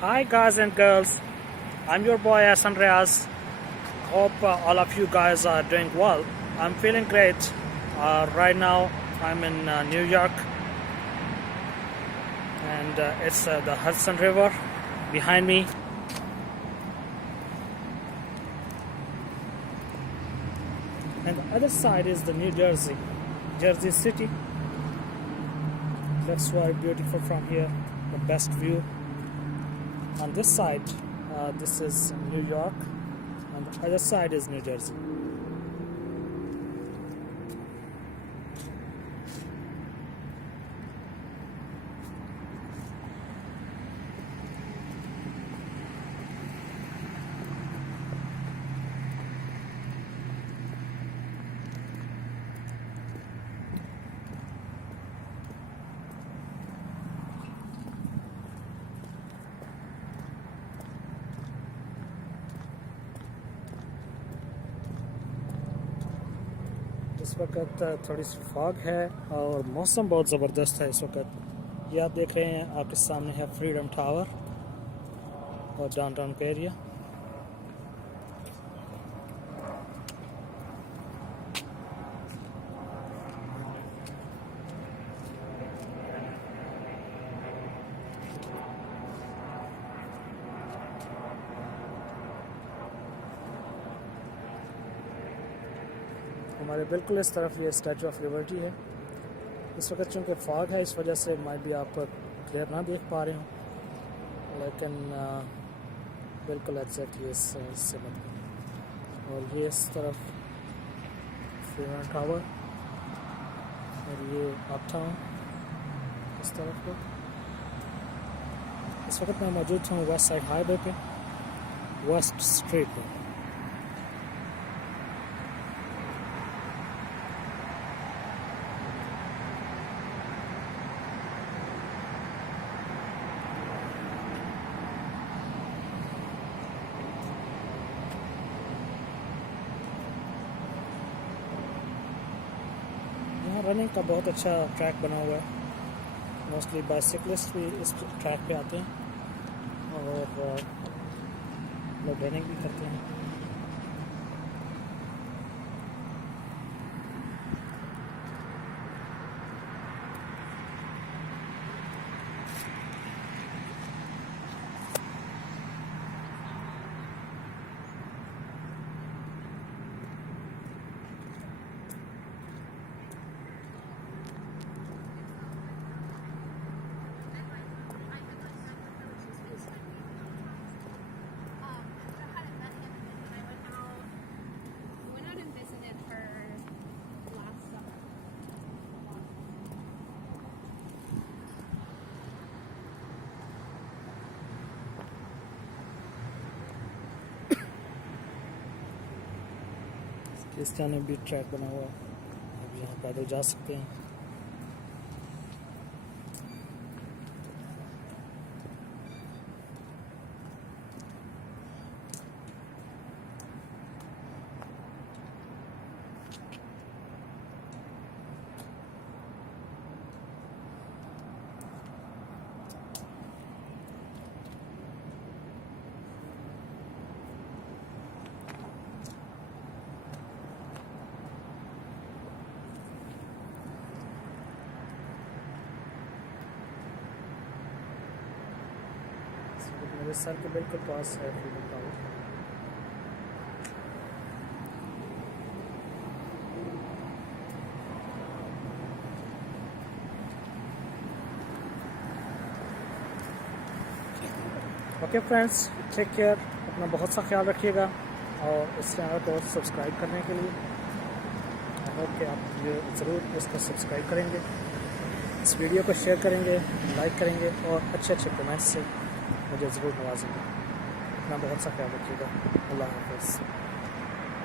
Hi guys and girls, I'm your boy HUDSON. Hope all of you guys are doing well. I'm feeling great. Right now I'm in New York, and it's the Hudson River behind me. And the other side is the New Jersey City. Looks very beautiful from here, the best view. On this side, this is New York, and the other side is New Jersey. इस वक्त थोड़ी सी फॉग है और मौसम बहुत ज़बरदस्त है इस वक्त। ये आप देख रहे हैं, आपके सामने है फ्रीडम टावर और डाउनटाउन का एरिया। हमारे बिल्कुल इस तरफ ये स्टैचू ऑफ लिबर्टी है। इस वक्त चूँकि फॉग है, इस वजह से माइट भी आप क्लियर ना देख पा रहे हो, लेकिन बिल्कुल एग्जैक्टली इससे मतलब। और ये इस तरफ फ्रीडम टावर और ये अपटाउन इस तरफ को। इस वक्त मैं मौजूद हूँ वेस्ट साइड हाईवे पे, वेस्ट स्ट्रीट पे। रनिंग का बहुत अच्छा ट्रैक बना हुआ है। मोस्टली बाइसिकलिस्ट भी इस ट्रैक पे आते हैं और लोग रनिंग भी करते हैं। इस जाने भी ट्रैक बना हुआ है, अब यहाँ पैदल जा सकते हैं। मेरे सर के बिल्कुल पास है freedom tower. Okay friends, take care, अपना बहुत सा ख्याल रखिएगा और इस चैनल को सब्सक्राइब करने के लिए आई होप कि आप ये ज़रूर इसको सब्सक्राइब करेंगे, इस वीडियो को शेयर करेंगे, लाइक करेंगे और अच्छे कमेंट्स से मुझे ज़रूर नवाजेंगे। अपना बहुत सा ख्याल रखिएगा। अल्लाह हाफ़िज़।